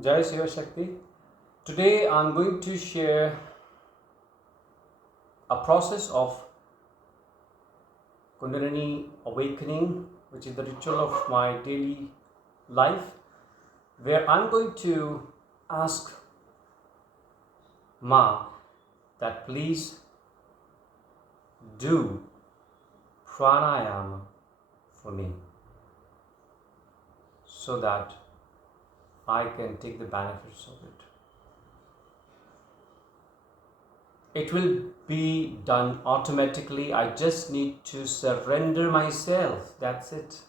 Jai Shiva Shakti. Today I'm going to share a process of Kundalini awakening, which is the ritual of my daily life, where I'm going to ask Ma that please do pranayam for me so that I can take the benefits of it. It will be done automatically. I just need to surrender myself. That's it.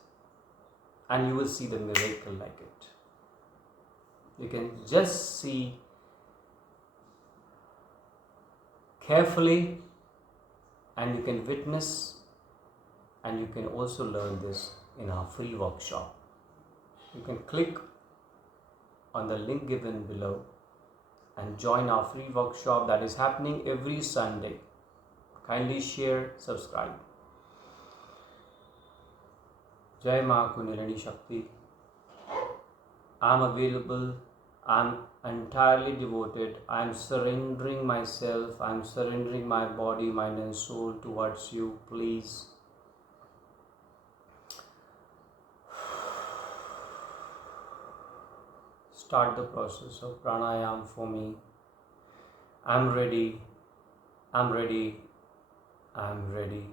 And you will see the miracle like it. You can just see carefully and you can witness and you can also learn this in our free workshop. You can click on the link given below and join our free workshop that is happening every Sunday. Kindly share, subscribe. Jai Ma Kundalini Shakti. I'm available. I'm entirely devoted. I'm surrendering myself. I'm surrendering my body, mind and soul towards you. Please. Start the process of pranayam for me. I'm ready. I'm ready. I'm ready.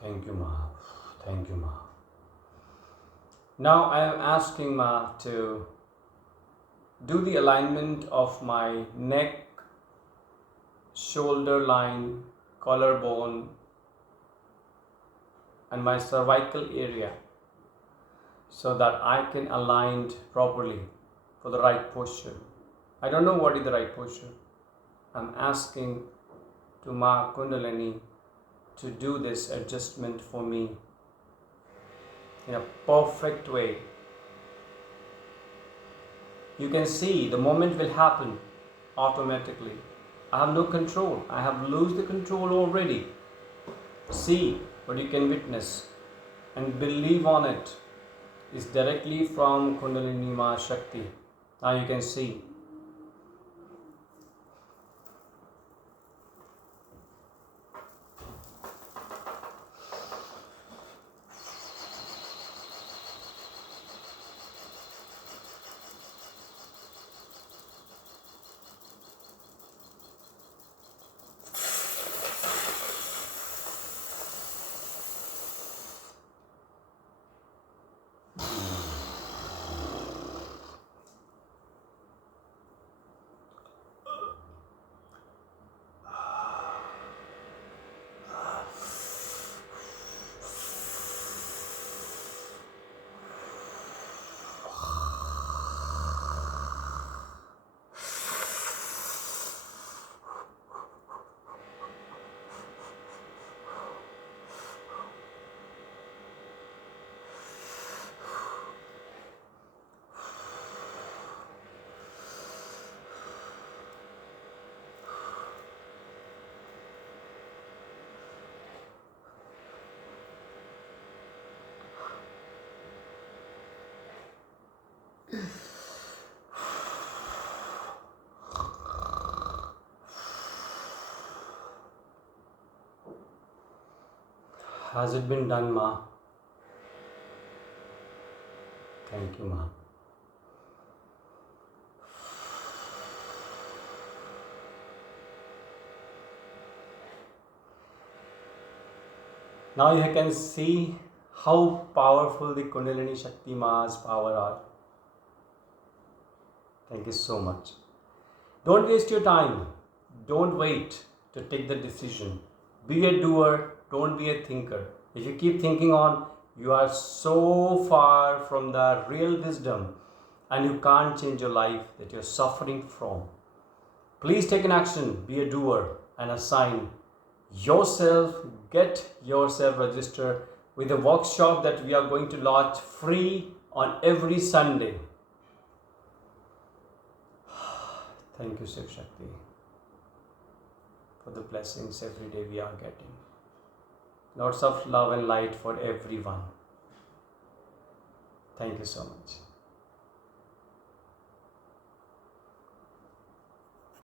Thank you, Ma. Thank you, Ma. Now I am asking Ma to do the alignment of my neck, shoulder line, collarbone, and my cervical area so that I can align properly for the right posture. I don't know what is the right posture. I'm asking to Ma Kundalini to do this adjustment for me in a perfect way. You can see the moment will happen automatically. I have no control. I have lost the control already. See what you can witness and believe on it. It's directly from Kundalini Maa Shakti. Now you can see. Has it been done, Ma? Thank you, Ma. Now you can see how powerful the Kundalini Shakti Ma's power are. Thank you so much. Don't waste your time. Don't wait to take the decision. Be a doer, don't be a thinker. If you keep thinking on, you are so far from the real wisdom and you can't change your life that you're suffering from. Please take an action, be a doer and assign yourself, get yourself registered with a workshop that we are going to launch free on every Sunday. Thank you, Shiv Shakti, for the blessings every day we are getting. Lots of love and light for everyone. Thank you so much.